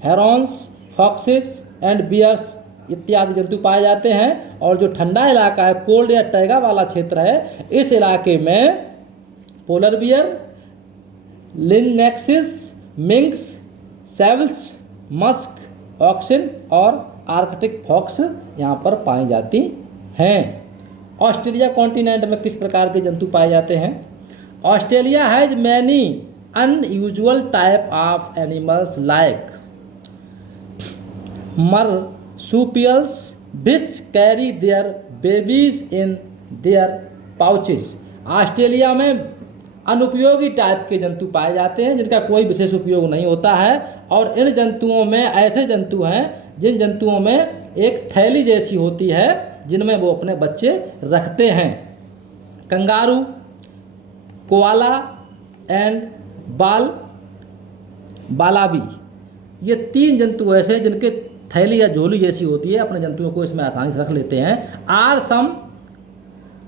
herons, foxes and bears इत्यादि जंतु पाए जाते हैं। और जो ठंडा इलाका है, कोल्ड या टैगा वाला क्षेत्र है, इस इलाके में पोलर बियर, लिननेक्सिस, मिंक्स, सेवल्स, मस्क, ऑक्सिन और आर्कटिक फॉक्स यहाँ पर पाई जाती हैं। ऑस्ट्रेलिया कॉन्टिनेंट में किस प्रकार के जंतु पाए जाते हैं? Australia has many unusual type of animals like marsupials which carry their babies in their pouches। Australia में अनुपयोगी टाइप के जंतु पाए जाते हैं जिनका कोई विशेष उपयोग नहीं होता है। और इन जंतुओं में ऐसे जंतु हैं जिन जंतुओं में एक थैली जैसी होती है जिनमें वो अपने बच्चे रखते हैं। कंगारू, कोआला एंड बालाबी, ये तीन जंतु ऐसे हैं जिनके थैली या झोली जैसी होती है, अपने जंतुओं को इसमें आसानी से रख लेते हैं। Are some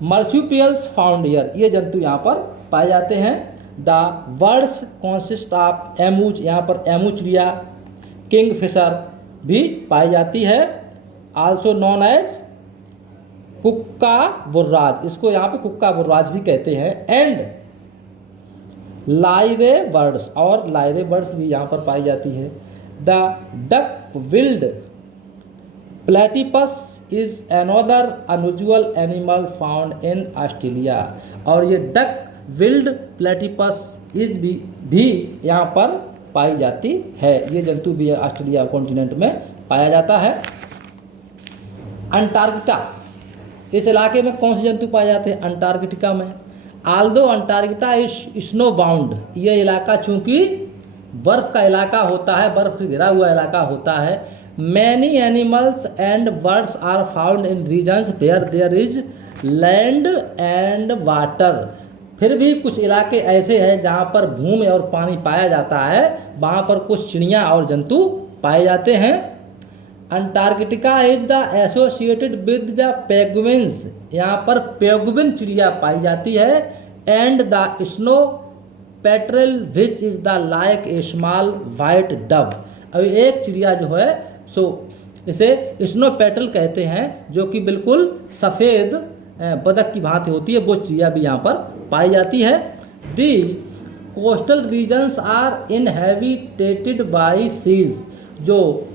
marsupials found here, ये जंतु यहाँ पर पाए जाते हैं। The birds consist of emus, यहाँ पर एमू चिड़िया, किंग फिशर भी पाई जाती है, आल्सो नॉन एज कुक्का बुर्राज, इसको यहाँ पे कुक्का बुर्राज भी कहते हैं। एंड लाइरे बर्ड्स, और लाइरे बर्ड्स भी यहाँ पर पाई जाती है। The duck billed platypus is another unusual animal found in Australia, और ये डक विल्ड प्लेटिपस इज भी यहाँ पर पाई जाती है। ये जंतु भी ऑस्ट्रेलिया कॉन्टिनेंट में पाया जाता है। अंटार्कटिका, इस इलाके में कौन से जंतु पाए जाते हैं? अंटार्कटिका में Aldous Antarctica is snow bound, ये इलाका चूंकि बर्फ का इलाका होता है, बर्फ से घिरा हुआ इलाका होता है। Many animals and birds are found in regions where there is land and water, फिर भी कुछ इलाके ऐसे हैं जहाँ पर भूमि और पानी पाया जाता है, वहाँ पर कुछ चिड़ियाँ और जंतु पाए जाते हैं। Antarctica is the associated with the penguins, यहाँ पर पेंगुइन चिड़िया पाई जाती है। And the snow petrol which is the like a small white Dove, अब एक चिड़िया जो है सो इसे स्नो पेट्रल कहते हैं, जो कि बिल्कुल सफ़ेद बदक की भांति होती है, वो चिड़िया भी यहाँ पर पाई जाती है। The coastal regions are inhabited by seas, जो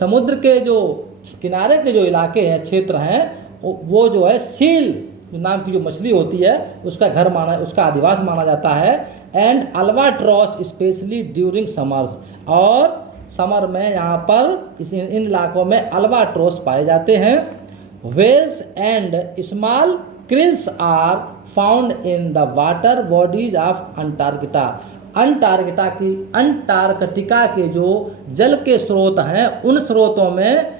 समुद्र के जो किनारे के जो इलाके हैं, क्षेत्र हैं, वो जो है सील नाम की जो मछली होती है उसका घर माना, उसका आदिवास माना जाता है। And albatross specially during summers, और समर में यहाँ पर इन इलाकों में अल्बाट्रॉस पाए जाते हैं। Whales and small krills are found in the water bodies of Antarctica, Antarctica के जो जल के स्रोत हैं, उन स्रोतों में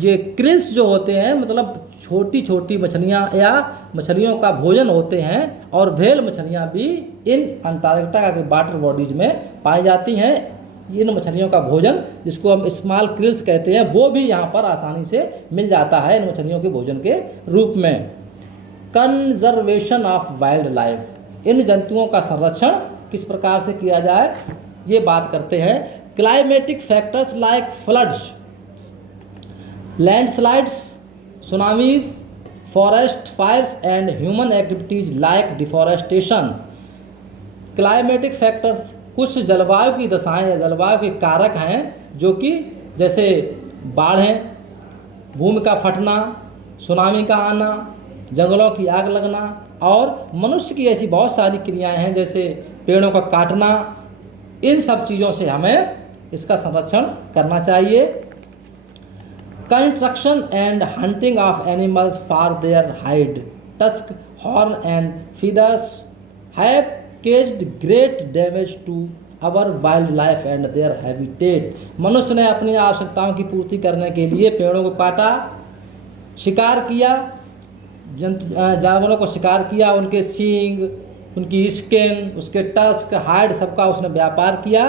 ये क्रिल्स जो होते हैं, मतलब छोटी छोटी मछलियाँ या मछलियों का भोजन होते हैं, और व्हेल मछलियाँ भी इन अंटार्कटिका के वाटर बॉडीज में पाई जाती हैं। इन मछलियों का भोजन, जिसको हम स्मॉल क्रिल्स कहते हैं, वो भी यहाँ पर आसानी से मिल जाता है इन मछलियों के भोजन के रूप में। कंजर्वेशन ऑफ वाइल्ड लाइफ, इन जंतुओं का संरक्षण किस प्रकार से किया जाए, ये बात करते हैं। Climatic factors like floods, landslides, tsunamis, forest fires and human activities like deforestation. Climatic factors कुछ जलवायु की दशाएं या जलवायु के कारक हैं, जो कि जैसे बाढ़ें, भूमि का फटना, सुनामी का आना, जंगलों की आग लगना, और मनुष्य की ऐसी बहुत सारी क्रियाएं हैं जैसे पेड़ों का काटना। इन सब चीज़ों से हमें इसका संरक्षण करना चाहिए। Construction and hunting of animals for their hide, tusk, horn and feathers have caged great damage to our wild life and their habitat. मनुष्य ने अपनी आवश्यकताओं की पूर्ति करने के लिए पेड़ों को काटा, शिकार किया, जानवरों को शिकार किया, उनके सींग, उनकी स्किन, उसके टस्क, हाइड, सबका उसने व्यापार किया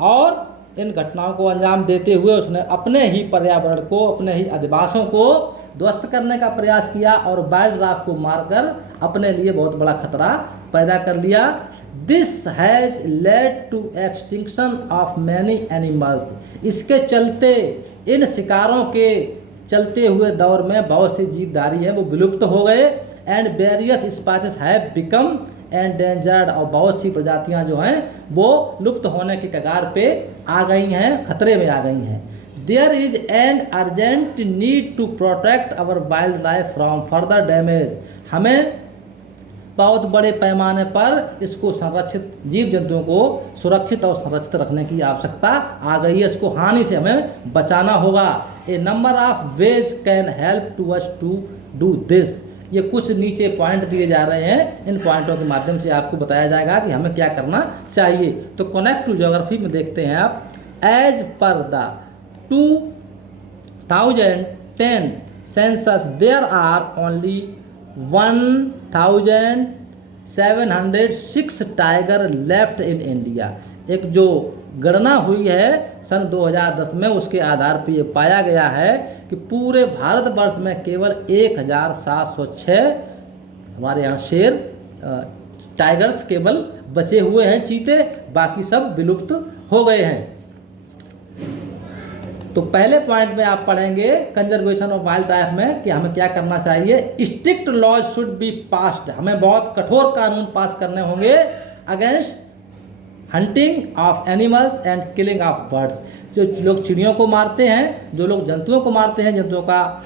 और इन घटनाओं को अंजाम देते हुए उसने अपने ही पर्यावरण को, अपने ही अधिवासों को ध्वस्त करने का प्रयास किया और वाइल्ड लाइफ को मारकर अपने लिए बहुत बड़ा खतरा पैदा कर लिया। This has led to extinction of many animals. इसके चलते, इन शिकारों के चलते हुए दौर में बहुत से जीवधारी हैं वो विलुप्त हो गए। And various species have become endangered, और बहुत सी प्रजातियां जो हैं वो लुप्त होने के कगार पे आ गई हैं, खतरे में आ गई हैं। There is an urgent need to protect our wild life from further damage. हमें बहुत बड़े पैमाने पर इसको संरक्षित, जीव जंतुओं को सुरक्षित और संरक्षित रखने की आवश्यकता आ गई है। इसको हानि से हमें बचाना होगा। A number of ways can help to us to do this. ये कुछ नीचे पॉइंट दिए जा रहे हैं, इन पॉइंटों के माध्यम से आपको बताया जाएगा कि हमें क्या करना चाहिए। तो कनेक्ट टू ज्योग्राफी में देखते हैं आप, as per the 2010 census there are only 1706 tiger left in India. एक जो गणना हुई है सन 2010 में, उसके आधार पर ये पाया गया है कि पूरे भारतवर्ष में केवल 1706 हमारे यहाँ शेर, टाइगर्स केवल बचे हुए हैं, चीते बाकी सब विलुप्त हो गए हैं। तो पहले पॉइंट में आप पढ़ेंगे कंजर्वेशन ऑफ वाइल्ड लाइफ में कि हमें क्या करना चाहिए। Strict laws should be passed. हमें बहुत कठोर कानून पास करने होंगे against hunting of animals and killing of birds. जो लोग चिड़ियों को मारते हैं, जो लोग जंतुओं को मारते हैं, जंतुओं का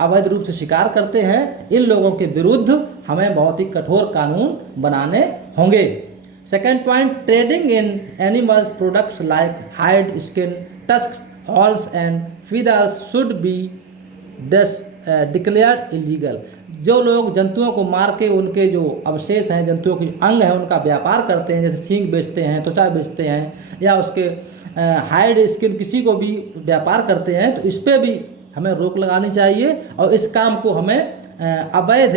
अवैध रूप से शिकार करते हैं, इन लोगों के विरुद्ध हमें बहुत ही कठोर कानून बनाने होंगे। Second point, trading in animals products like hide, skin, tusk, horse and feathers should be declared illegal. जो लोग जंतुओं को मार के उनके जो अवशेष हैं, जंतुओं के अंग हैं, उनका व्यापार करते हैं, जैसे सींग बेचते हैं, त्वचा बेचते हैं, या उसके हाइड, स्किन, किसी को भी व्यापार करते हैं, तो इस पर भी हमें रोक लगानी चाहिए और इस काम को हमें अवैध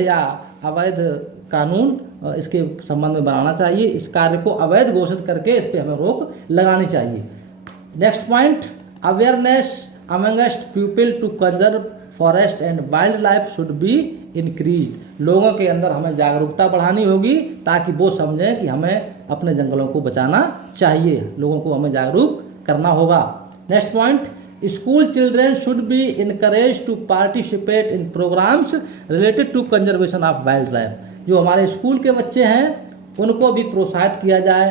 कानून इसके संबंध में बनाना चाहिए। इस कार्य को अवैध घोषित करके इस पर हमें रोक लगानी चाहिए। Next point, awareness amongst people to conserve forest and wildlife should be increase. लोगों के अंदर हमें जागरूकता बढ़ानी होगी ताकि वो समझें कि हमें अपने जंगलों को बचाना चाहिए। लोगों को हमें जागरूक करना होगा। Next point, school children should be encourage to participate in programs related to conservation of wild life. जो हमारे स्कूल के बच्चे हैं उनको भी प्रोत्साहित किया जाए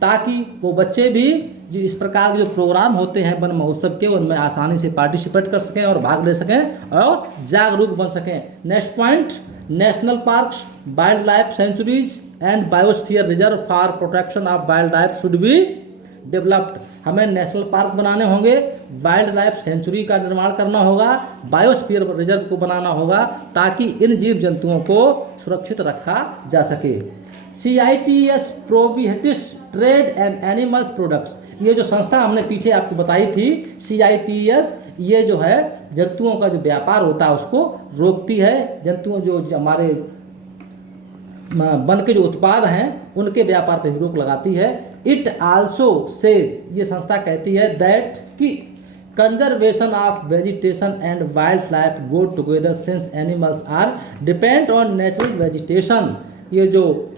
ताकि वो बच्चे भी जो इस प्रकार के जो प्रोग्राम होते हैं वन महोत्सव के, उनमें आसानी से पार्टिसिपेट कर सकें और भाग ले सकें और जागरूक बन सकें। Next point, national parks, wild life sanctuaries and biosphere reserve for protection of wild life should be developed. हमें नेशनल पार्क बनाने होंगे, वाइल्ड लाइफ सेंचुरी का निर्माण करना होगा, बायोस्फीयर रिजर्व को बनाना होगा ताकि इन जीव जंतुओं को सुरक्षित रखा जा सके। CITES prohibits trade and animals products. ये जो संस्था हमने पीछे आपको बताई थी CITES, ये जो है जंतुओं का जो व्यापार होता है उसको रोकती है। जंतुओं जो हमारे वन के जो उत्पाद हैं उनके व्यापार पर रोक लगाती है। इट आल्सो सेज, ये संस्था कहती है दैट कि conservation of vegetation and wildlife go together since animals are depend on natural vegetation. ये जो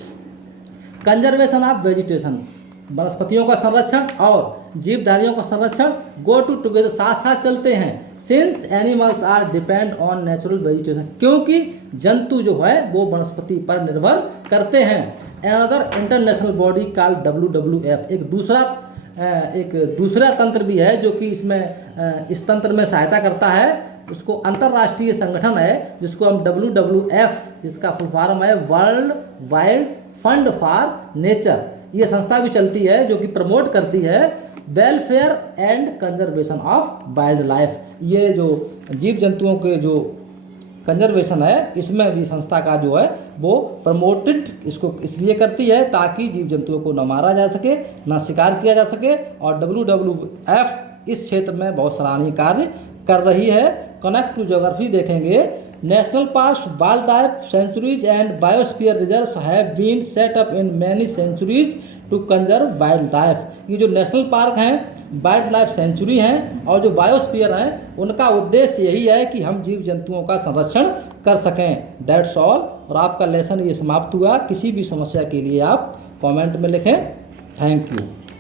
कंजर्वेशन ऑफ वेजिटेशन, वनस्पतियों का संरक्षण और जीवधारियों का संरक्षण गो टू टुगेदर, साथ साथ चलते हैं। Since animals are depend on natural vegetation, क्योंकि जंतु जो है वो वनस्पति पर निर्भर करते हैं। Another international body called WWF, एक दूसरा तंत्र भी है जो कि इसमें इस तंत्र में सहायता करता है। उसको अंतर्राष्ट्रीय संगठन है जिसको हम WWF, इसका फुल फॉर्म है world wild fund for nature. ये संस्था भी चलती है जो कि प्रमोट करती है welfare and conservation of wild life. ये जो जीव जंतुओं के जो कंजर्वेशन है इसमें भी संस्था का जो है वो प्रमोटेड इसको इसलिए करती है ताकि जीव जंतुओं को न मारा जा सके, न शिकार किया जा सके। और WWF इस क्षेत्र में बहुत सराहनीय कार्य कर रही है। कनेक्ट टू ज्योग्राफी देखेंगे, national park, wildlife sanctuaries and biosphere reserves have been set up in many sanctuaries to conserve wildlife. ये जो नेशनल पार्क हैं, वाइल्ड लाइफ सेंचुरी हैं और जो बायोस्फीयर हैं, उनका उद्देश्य यही है कि हम जीव जंतुओं का संरक्षण कर सकें। That's all. और आपका लेसन ये समाप्त हुआ। किसी भी समस्या के लिए आप कमेंट में लिखें। Thank you.